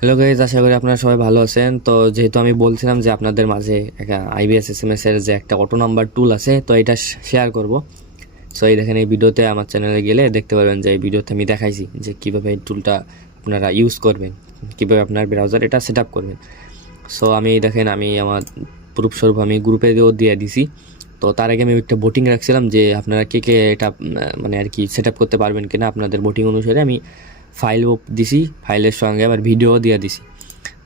Hello guys, আশা করি আপনারা সবাই ভালো আছেন। তো যেহেতু আমি বলছিলাম যে আপনাদের মাঝে একটা আইবিএস এসএমএস এর যে একটা অটো নাম্বার টুল আছে, তো এটা শেয়ার করব। সো এই দেখেন, এই ভিডিওতে আমার চ্যানেলে গেলে দেখতে পারবেন যে এই ভিডিওতে আমি দেখাইছি যে কীভাবে এই টুলটা আপনারা ইউজ করবেন, কীভাবে আপনার ব্রাউজার এটা সেট আপ করবেন। সো আমি দেখেন, আমি আমার প্রুফস্বরূপ আমি গ্রুপে দিয়ে দিছি। তো তার আগে আমি একটা ভোটিং রাখছিলাম যে আপনারা কে কে এটা মানে আর কি সেট আপ করতে পারবেন কিনা। আপনাদের ভোটিং অনুসারে আমি ফাইলও দিছি, ফাইলের সঙ্গে আবার ভিডিও দিয়ে দিছি।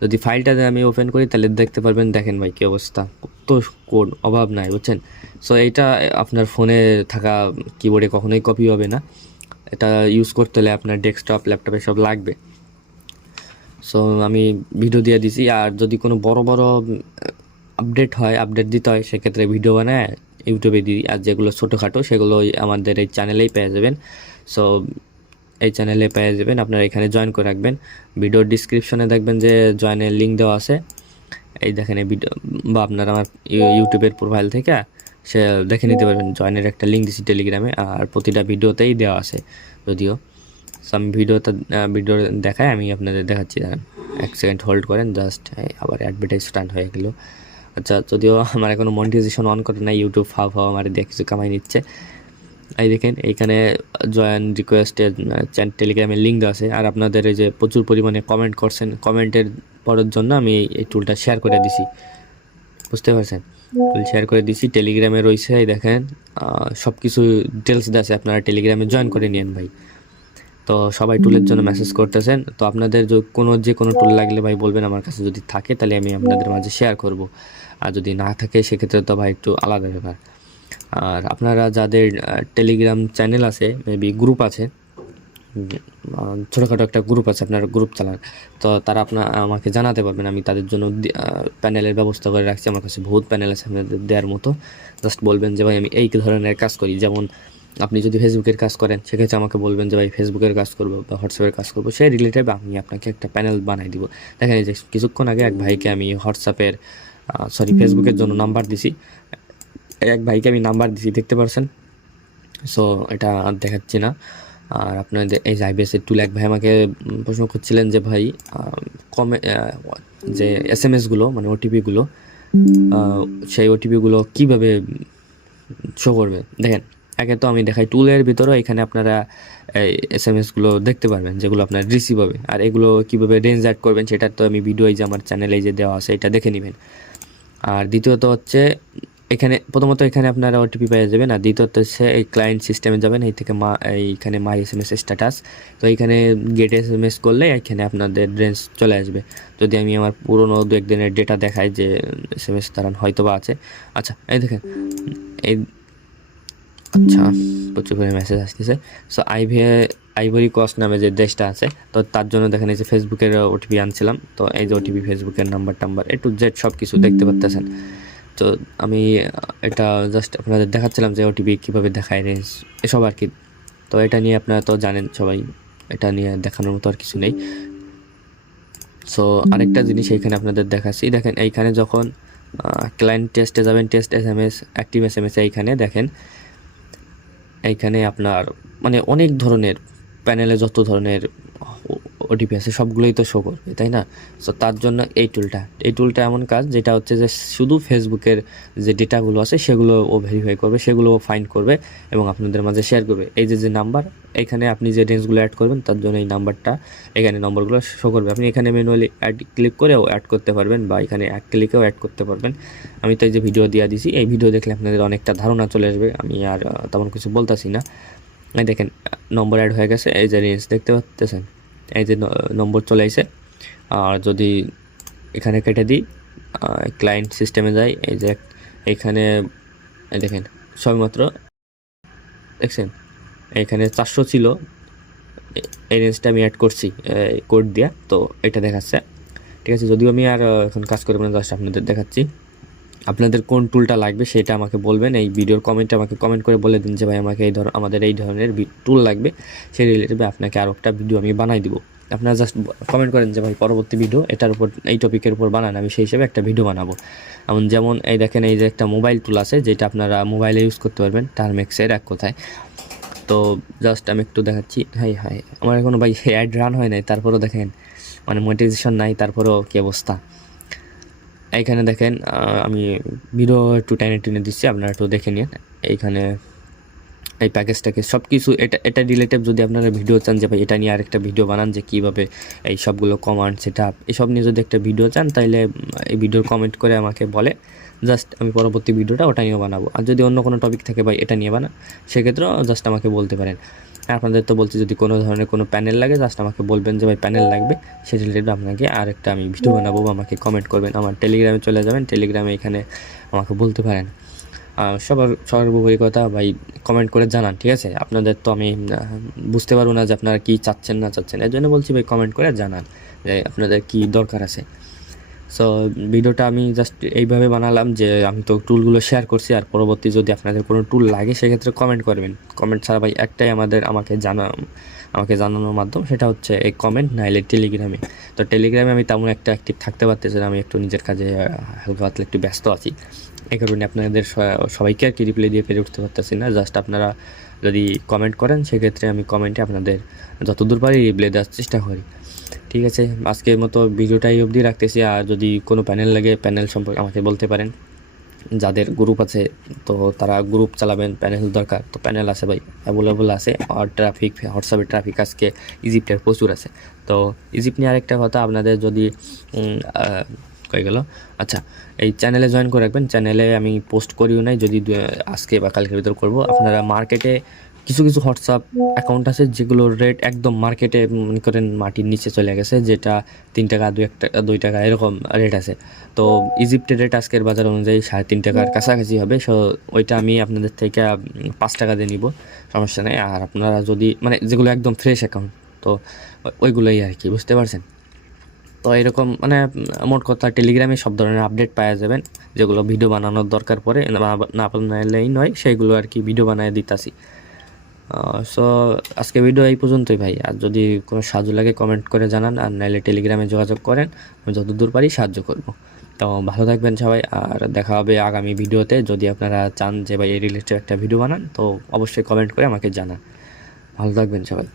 যদি ফাইলটা আমি ওপেন করি তাহলে দেখতে পারবেন, দেখেন ভাই কী অবস্থা, কত কোড, অভাব নাই, বুঝছেন। সো এইটা আপনার ফোনে থাকা কিবোর্ডে কখনোই কপি হবে না। এটা ইউজ করতে হলে আপনার ডেস্কটপ ল্যাপটপে সব লাগবে। সো আমি ভিডিও দিয়ে দিছি। আর যদি কোনো বড় বড় আপডেট দিতে হয়, সেক্ষেত্রে ভিডিও বানায় ইউটিউবে দিই। আর যেগুলো ছোটোখাটো সেগুলো আমাদের এই চ্যানেলেই পেয়ে যাবেন। সো এই চ্যানেলে পেয়ে যাবেন, আপনারা এখানে জয়েন করে রাখবেন। ভিডিওর ডিসক্রিপশনে দেখবেন যে জয়েনের লিঙ্ক দেওয়া আছে। এই দেখেন, এই ভিডিও বা আপনারা আমার ইউটিউবের প্রোফাইল থেকে সে দেখে নিতে পারবেন। জয়েনের একটা লিঙ্ক দিচ্ছি টেলিগ্রামে, আর প্রতিটা ভিডিওতেই দেওয়া আছে যদিও। সো আমি ভিডিও দেখায় আমি আপনাদের দেখাচ্ছি, দাঁড়ান 1 সেকেন্ড হোল্ড করেন। জাস্ট আবার অ্যাডভার্টাইজ স্টার্ট হয়ে গেল। আচ্ছা, যদিও আমার এখনও মনিটাইজেশন অন করে নাই, ইউটিউব ফাও আমার দিয়ে কিছু কামাই নিচ্ছে। এই দেখেন, এইখানে জয়েন রিকোয়েস্টের টেলিগ্রামের লিঙ্ক দেওয়া আছে। আর আপনাদের এই যে প্রচুর পরিমাণে কমেন্ট করছেন, কমেন্টের পরের জন্য আমি এই টুলটা শেয়ার করে দিছি, বুঝতে পারছেন। টুল শেয়ার করে দিছি, টেলিগ্রামে রয়েছে। এই দেখেন, সব কিছু ডিটেলস দেওয়া আছে, আপনারা টেলিগ্রামে জয়েন করে নিন ভাই। তো সবাই টুলের জন্য মেসেজ করতেছেন। তো আপনাদের যে কোনো টুল লাগলে ভাই বলবেন, আমার কাছে যদি থাকে তাহলে আমি আপনাদের মাঝে শেয়ার করব। আর যদি না থাকে সেক্ষেত্রে তো ভাই একটু আলাদা ব্যাপার। আর আপনারা যাদের টেলিগ্রাম চ্যানেল আছে, মেবি গ্রুপ আছে, ছোটোখাটো একটা গ্রুপ আছে, আপনার গ্রুপ চালান, তো তারা আমাকে জানাতে পারবেন। আমি তাদের জন্য প্যানেলের ব্যবস্থা করে রাখছি। আমার কাছে বহুত প্যানেল আছে আপনাদের দেওয়ার মতো। জাস্ট বলবেন যে ভাই আমি এই ধরনের কাজ করি। যেমন আপনি যদি ফেসবুকের কাজ করেন, সেক্ষেত্রে আমাকে বলবেন যে ভাই ফেসবুকের কাজ করবো বা হোয়াটসঅ্যাপের কাজ করবো, সেই রিলেটেড আমি আপনাকে একটা প্যানেল বানাই দিব। দেখেন, এই যে কিছুক্ষণ আগে এক ভাইকে আমি ফেসবুকের জন্য নাম্বার দিছি। এক ভাইকে আমি নাম্বার দিছি, দেখতে পারছেন। সো এটা আর দেখাচ্ছি না। আর আপনাদের এই যে আইবিএসের টুল, এক ভাই আমাকে প্রশ্ন করছিলেন যে ভাই যে এসএমএসগুলো মানে ওটিপিগুলো, সেই ওটিপিগুলো কীভাবে শো করবে। দেখেন, আগে তো আমি দেখাই টুলের ভিতরেও এখানে আপনারা এসএমএসগুলো দেখতে পারবেন যেগুলো আপনার রিসিভ হবে। আর এগুলো কীভাবে রেঞ্জ অ্যাড করবেন সেটা তো আমি ভিডিও এই যে আমার চ্যানেলে যে দেওয়া আছে এটা দেখে নেবেন। আর দ্বিতীয়ত হচ্ছে, প্রথমত এখানে আপনারা ওটিপি পেয়ে যাবেন। আর দ্বিতীয়ত হচ্ছে এই ক্লায়েন্ট সিস্টেমে যাবেন, এই থেকে এইখানে মাই এসএমএস স্ট্যাটাস। তো এইখানে গেট এসএমএস করলে এখানে আপনাদের রেঞ্জ চলে আসবে। যদি আমি আমার পুরোনো 2-1 দিনের ডেটা দেখাই যে এসএমএস তারান হয়তো বা আছে। আচ্ছা, এই দেখেন, এই আচ্ছা প্রচুর করে মেসেজ আসতেছে। সো আইভরি কোস্ট নামে যে দেশটা আছে, তো তার জন্য দেখেন এই যে ফেসবুকের ওটিপি আনছিলাম। তো এই যে ওটিপি, ফেসবুকের নাম্বার A to Z সব কিছু দেখতে পাচ্তেছেন। তো আমি এটা জাস্ট আপনাদের দেখাচ্ছিলাম যে ওটিপি কীভাবে দেখায়, রেঞ্জ এসব আর কি। তো এটা নিয়ে আপনারা তো জানেন সবাই, এটা নিয়ে দেখানোর মতো আর কিছু নেই। সো আরেকটা জিনিস এইখানে আপনাদের দেখাচ্ছি। দেখেন, এইখানে যখন ক্লায়েন্ট টেস্টে যাবেন, টেস্ট এসএমএস, অ্যাক্টিভ এসএমএস, এইখানে দেখেন, এইখানে আপনার মানে অনেক ধরনের প্যানেলে যত ধরনের ওটিপি আছে সবগুলোই তো শো করবে, তাই না। সো তার জন্য এই টুলটা এমন কাজ, যেটা হচ্ছে যে শুধু ফেসবুকের যে ডেটাগুলো আছে সেগুলো ও ভেরিফাই করবে, সেগুলো ও ফাইন্ড করবে এবং আপনাদের মাঝে শেয়ার করবে। এই যে নাম্বার, এখানে আপনি যে রেঞ্জগুলো অ্যাড করবেন তার জন্য এই নাম্বারটা, এখানে নম্বরগুলো শো করবে। আপনি এখানে ম্যানুয়ালি ক্লিক করেও অ্যাড করতে পারবেন বা এখানে এক ক্লিকেও অ্যাড করতে পারবেন। আমি তো এই যে ভিডিও দিয়ে দিছি, এই ভিডিও দেখলে আপনাদের অনেকটা ধারণা চলে আসবে। আমি আর তেমন কিছু বলতেছি না। এই দেখেন, নম্বর অ্যাড হয়ে গেছে, এই যে রেঞ্জ দেখতে পাচ্ছেন, এই যে নম্বর চলে আসে। আর যদি এখানে কেটে দিই, ক্লায়েন্ট সিস্টেমে যাই, এই যে এইখানে দেখেন সবেমাত্র দেখছেন এইখানে 400 ছিল, এই রেঞ্জটা আমি অ্যাড করছি কোড দিয়া, তো এটা দেখাচ্ছে। ঠিক আছে, যদিও আমি আর এখন কাজ করবো না, জাস্ট আপনাদের দেখাচ্ছি। আপনাদের কোন টুলটা লাগবে সেটা আমাকে বলবেন, এই ভিডিওর কমেন্টে আমাকে কমেন্ট করে বলে দিন যে ভাই আমাকে আমাদের এই ধরনের টুল লাগবে, সেই রিলেটেড আপনাকে আরও একটা ভিডিও আমি বানাই দিব। আপনারা জাস্ট কমেন্ট করেন যে ভাই পরবর্তী ভিডিও এটার উপর, এই টপিকের উপর বানান, আমি সেই হিসেবে একটা ভিডিও বানাবো। যেমন এই দেখেন, এই যে একটা মোবাইল টুল আছে যেটা আপনারা মোবাইলে ইউজ করতে পারবেন, টার্মেক্সের এক কথায়। তো জাস্ট আমি একটু দেখাচ্ছি। হাই আমার এখনও ভাই অ্যাড রান হয় নাই, তারপরও দেখেন মানে মনিটাইজেশন নাই, তারপরেও কী অবস্থা। এইখানে দেখেন আমি ভিডিও একটু টেনে দিচ্ছি, আপনারা একটু দেখে নিন। এইখানে এই প্যাকেজটাকে সব কিছু এটা রিলেটেড যদি আপনারা ভিডিও চান যে ভাই এটা নিয়ে আরেকটা ভিডিও বানান যে কীভাবে এই সবগুলো কমান্ড সেটা এসব নিয়ে যদি একটা ভিডিও চান, তাইলে এই ভিডিওর কমেন্ট করে আমাকে বলে, জাস্ট আমি পরবর্তী ভিডিওটা ওটা নিয়েও বানাবো। আর যদি অন্য কোনো টপিক থাকে ভাই এটা নিয়ে বানা, সেক্ষেত্রেও জাস্ট আমাকে বলতে পারেন। আপনাদের তো বলছি যদি কোনো ধরনের কোনো প্যানেল লাগে জাস্ট আমাকে বলবেন যে ভাই প্যানেল লাগবে, সে রিলেটেড আপনাকে আরেকটা আমি ভিডিও বানাবো, আমাকে কমেন্ট করবেন। আমার টেলিগ্রামে চলে যাবেন, টেলিগ্রামে এখানে আমাকে বলতে পারেন। সর্বোপরি কথা ভাই কমেন্ট করে জানান, ঠিক আছে? আপনাদের তো আমি বুঝতে পারবো না যে আপনারা কী চাচ্ছেন না চাচ্ছেন, এর জন্য বলছি ভাই কমেন্ট করে জানান যে আপনাদের কী দরকার আছে। সো ভিডিওটা আমি জাস্ট এইভাবে বানালাম যে আমি তো টুলগুলো শেয়ার করছি, আর পরবর্তী যদি আপনাদের কোনো টুল লাগে সেক্ষেত্রে কমেন্ট করবেন। কমেন্ট ছাড়া ভাই একটাই আমাকে জানানোর মাধ্যম, সেটা হচ্ছে এই কমেন্ট, নাইলে টেলিগ্রামে। তো টেলিগ্রামে আমি তেমন একটা অ্যাক্টিভ থাকতে পারতেছি না, আমি একটু নিজের কাজে হালকা পাতলা একটু ব্যস্ত আছি, এই কারণে আপনাদের সবাইকে আর কি রিপ্লাই দিয়ে পেরে উঠতে পারতেছি না। জাস্ট আপনারা যদি কমেন্ট করেন সেক্ষেত্রে আমি কমেন্টে আপনাদের যতদূর পারি রিপ্লাই দেওয়ার চেষ্টা করি, ঠিক আছে? আজকের মতো ভিডিওটাই অবধি রাখতেছি। আর যদি কোনো প্যানেল লাগে প্যানেল সম্পর্কে আমাকে বলতে পারেন। যাদের গ্রুপ আছে তো তারা গ্রুপ চালাবেন, প্যানেল দরকার তো প্যানেল আছে ভাই, অ্যাভেলেবল আছে। আর ট্রাফিক, হোয়াটসঅ্যাপে ট্রাফিক আজকে ইজিপ্টের প্রচুর আছে। তো ইজিপ্ট নিয়ে আরেকটা কথা, আপনাদের যদি কয়ে গেল, আচ্ছা এই চ্যানেলে জয়েন করে রাখবেন। চ্যানেলে আমি পোস্ট করিও নাই, যদি আজকে বা কালকের ভিতর করব। আপনারা মার্কেটে কিছু হোয়াটসঅ্যাপ অ্যাকাউন্ট আছে যেগুলোর রেট একদম মার্কেটে মনে করেন মাটির নিচে চলে গেছে, যেটা 3 টাকা 2 টাকা এরকম রেট আছে। তো ইজিপ্টের রেট আজকের বাজার অনুযায়ী 3.5 টাকার কাছাকাছি হবে। সো ওইটা আমি আপনাদের থেকে 5 টাকা দিয়ে নিব, সমস্যা নেই। আর আপনারা যদি মানে যেগুলো একদম ফ্রেশ অ্যাকাউন্ট, তো ওইগুলোই আর কি, বুঝতে পারছেন? তো এরকম মানে মোট কথা টেলিগ্রামে সব ধরনের আপডেট পাওয়া যাবেন, যেগুলো ভিডিও বানানোর দরকার পড়ে, না বানালেই নয়, সেইগুলো আর কি ভিডিও বানায় দিতাছি। সো আজকে ভিডিও এই পর্যন্তই ভাই। আর যদি কোনো সাহায্য লাগে কমেন্ট করে জানান, আর নাইলে টেলিগ্রামে যোগাযোগ করেন, আমি যতদূর পারি সাহায্য করব। তো ভালো থাকবেন সবাই, আর দেখা হবে আগামী ভিডিওতে। যদি আপনারা চান যে ভাই এই রিলেটেড একটা ভিডিও বানান, তো অবশ্যই কমেন্ট করে আমাকে জানান। ভালো থাকবেন সবাই।